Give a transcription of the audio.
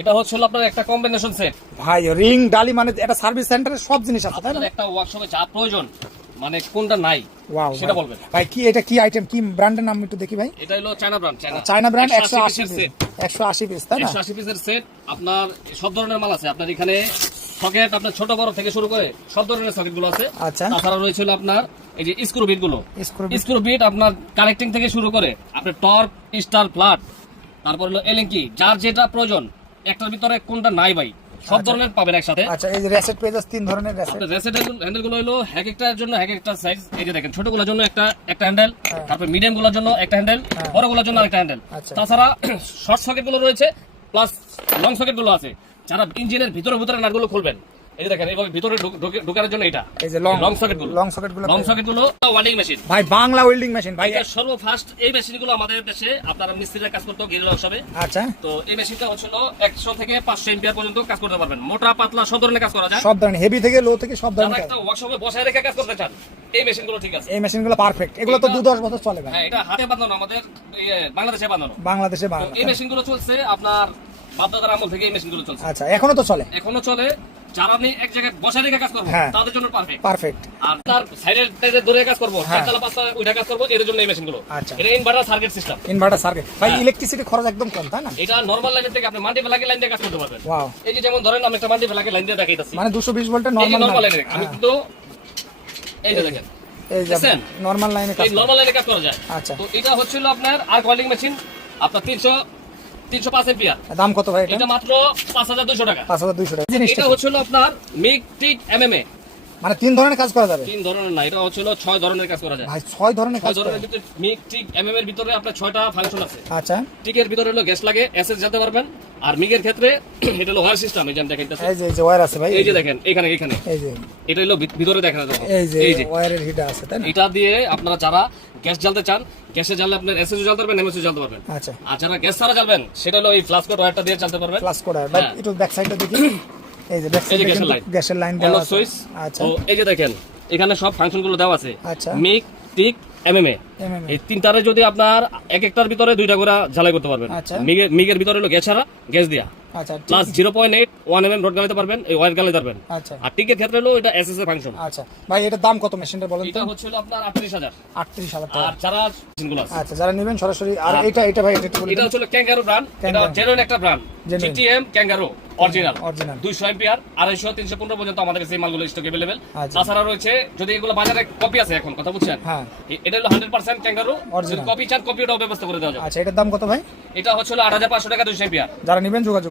এটা হচ্ছে আপনার একটা কম্বিনেশন সেট ভাই রিং ডালি মানে এটা সার্ভিস সেন্টারে সব জিনিস আছে তাই না? একটা ওয়ার্কশপে যা প্রয়োজন মানে কোনটা নাই ওয়াও সেটা বলবেন ভাই। কি এটা কি আইটেম, কি ব্র্যান্ডের নাম একটু দেখি ভাই। এটা হলো China brand, China brand 180 180 piece তাই না? 180 পিসের সেট। আপনার সব ধরনের মাল আছে আপনার এখানে। সকেট আপনার ছোট বড় থেকে শুরু করে সব ধরনের সকেট গুলো আছে। আচ্ছা, তাছাড়া রয়েছে হলো আপনার এই যে স্ক্রু বিট গুলো, Screw স্ক্রু বিট আপনার কানেক্টিং থেকে শুরু করে আপনার টর্ক, স্টার, ফ্ল্যাট, তারপর হলো এলিঙ্কি, যার যেটা প্রয়োজন একটার ভিতরে কোনটা নাই ভাই সব ধরনের পাবেন একসাথে। আচ্ছা এই যে রেসেট পেজেস তিন ধরনের রেসেট। রেসেট হ্যান্ডেল গুলো হলো এক একটার জন্য এক একটা সাইজ। এই যে দেখেন ছোটগুলোর জন্য একটা হ্যান্ডেল, তারপর মিডিয়াম গুলোর জন্য একটা হ্যান্ডেল, বড়গুলোর জন্য আরেকটা হ্যান্ডেল। তাছাড়া শর্ট সকেট গুলো রয়েছে প্লাস লং সকেট গুলো আছে। যারা ইঞ্জিনের ভিতরে নাটগুলো খুলবেন, এই যে দেখেন এইভাবে ভিতরে ঢোকানোর জন্য এটা এই যে লং সকেট গুলো ওয়েল্ডিং মেশিন ভাই, বাংলা ওয়েল্ডিং মেশিন ভাই। এটা সর্বফার্স্ট এই মেশিনগুলো আমাদের দেশে আপনারা মিস্ত্রিরা কাজ করতে গেরিলা হিসাবে। আচ্ছা, তো এই মেশিনটা হচ্ছিল 100 থেকে 500 এম্পিয়ার পর্যন্ত কাজ করতে পারবেন। মোটা পাতলা সব ধরনের কাজ করা যায়, সব ধরনের হেভি থেকে লো থেকে সব যারা ধরনের। একটা ওয়ার্কশপে বসায় রেখে কাজ করতে চান এই মেশিনগুলো ঠিক আছে। এই মেশিনগুলো পারফেক্ট, এগুলো তো 2-10 বছর চলে ভাই। হ্যাঁ, এটা হাতে বানানো, আমাদের বাংলাদেশে বানানো। বাংলাদেশে তো এই মেশিনগুলো চলছে আপনার বাপদাদার আমল থেকে এই মেশিনগুলো চলছে। আচ্ছা, এখনো তো চলে? এখনো চলে। যারা আমি এক জায়গায় বসায় রেখে কাজ করবো তাদের জন্য পারফেক্ট। পারফেক্ট। আর তার সাইডে ধরে কাজ করবো, চারতলা পাঁচতলা ওইটা কাজ করবো, এর জন্য এই মেশিনগুলো। আচ্ছা, এটা inverter circuit system. Inverter circuit ভাই, ইলেকট্রিসিটি খরচ একদম কম তাই না? এটা নরমাল লাইনের থেকে আপনি মাল্টি ফেলাকে লাইন দিয়ে কাজ করতে পারবেন। ওয়াও, এই যে যেমন ধরেন আমি একটা মাল্টি ফেলাকে লাইন দিয়ে দেখাইতাছি, মানে 220 ভোল্টের এই যে নরমাল নরমাল লাইনে আমি কিন্তু এই যে দেখেন এই যে দেখছেন? নরমাল লাইনে কাজ এই নরমাল লাইনে কাজ করা যায়। আচ্ছা, তো এটা হচ্ছিল আপনার আর্ক ওয়েল্ডিং মেশিন, আপনার 305 এম্পিয়ার। দাম কত ভাই এটা? এটা মাত্র 5200 টাকা। 5200 টাকা। জিনিসটা এটা হচ্ছিল আপনার মিগ টিক এমএমএ। মানে তিন ধরনের কাজ করা যাবে? তিন ধরনের না, এটা হচ্ছিল 6 ধরনের কাজ করা যায় ভাই। 6 ধরনের কাজ 6 ধরনের ভিতরে মিগ টিক এমএম এর ভিতরে আপনার 6টা ফাংশন আছে। আচ্ছা, টিকের ভিতরে হলো গ্যাস লাগে, এসএস যেতে পারবেন। আর মিগের ক্ষেত্রে এটা হলো ওয়্যার সিস্টেম। এই যে আমি দেখাইতাছি, এই যে ওয়্যার আছে ভাই, এই যে দেখেন এখানে এই যে এটা হলো ভিতরে দেখেন, এই যে ওয়্যারের হিটা আছে তাই না? এটা দিয়ে আপনারা যারা গ্যাস জ্বালতে চান, গ্যাসে জ্বাললে আপনার এসএস জ্বালতে পারবেন, এমএসও জ্বালতে পারবেন। আচ্ছা, আর যারা গ্যাস ছাড়া জ্বালবেন সেটা হলো এই ফ্লাশ কোড ওয়্যারটা দিয়ে জ্বালতে পারবেন। প্লাস কোড ভাই একটু ব্যাক সাইডটা দেখি। এই যে ব্যাক এই যে সাইডে গ্যাসের লাইন দেওয়া আছে। সুইচ। আচ্ছা, তো এই যে দেখেন এখানে সব ফাংশন গুলো দেওয়া আছে। আচ্ছা, মিগ টিক এমএমএ, এই তিনটারে যদি আপনার এক একটার ভিতরে 2টা করে ঝালাই করতে পারবেন। আচ্ছা, মিগের ভিতরে হলো গ্যাস ছাড়া, গ্যাস দিয়া আচ্ছা, প্লাস 0.8 1 mm রড গালাতে পারবেন, এই ওয়্যার গালাতে পারবেন। আচ্ছা, আর টিকের ক্ষেত্রে হলো এটা এসএস এর ফাংশন। আচ্ছা ভাই, এটার দাম কত মেশিনটা বলেন তো? এটা হচ্ছিল আপনার 38000। 38000 টাকা। আর যারা মেশিনগুলো আছে, আচ্ছা, যারা নেবেন সরাসরি। আর এটা ভাই, এটা একটু বলে এটা হচ্ছিল ক্যাঙ্গারো ব্র্যান্ড। এটা জেনুইন একটা brand, GTM kangaroo original 200 ampere 250 315 পর্যন্ত আমাদের কাছে এই মালগুলো স্টক अवेलेबल। তাছাড়া রয়েছে যদি এগুলো বাজারে কপি আছে এখন, কথা বুঝছেন? হ্যাঁ, এটা হলো 100% ক্যাঙ্গারো। যদি কপি চান কপিটাও ব্যবস্থা করে দেওয়া যাবে। আচ্ছা, এটার দাম কত ভাই? এটা হচ্ছিল 8500 টাকা 200 এম্পিয়ার। যারা নেবেন যোগাযোগ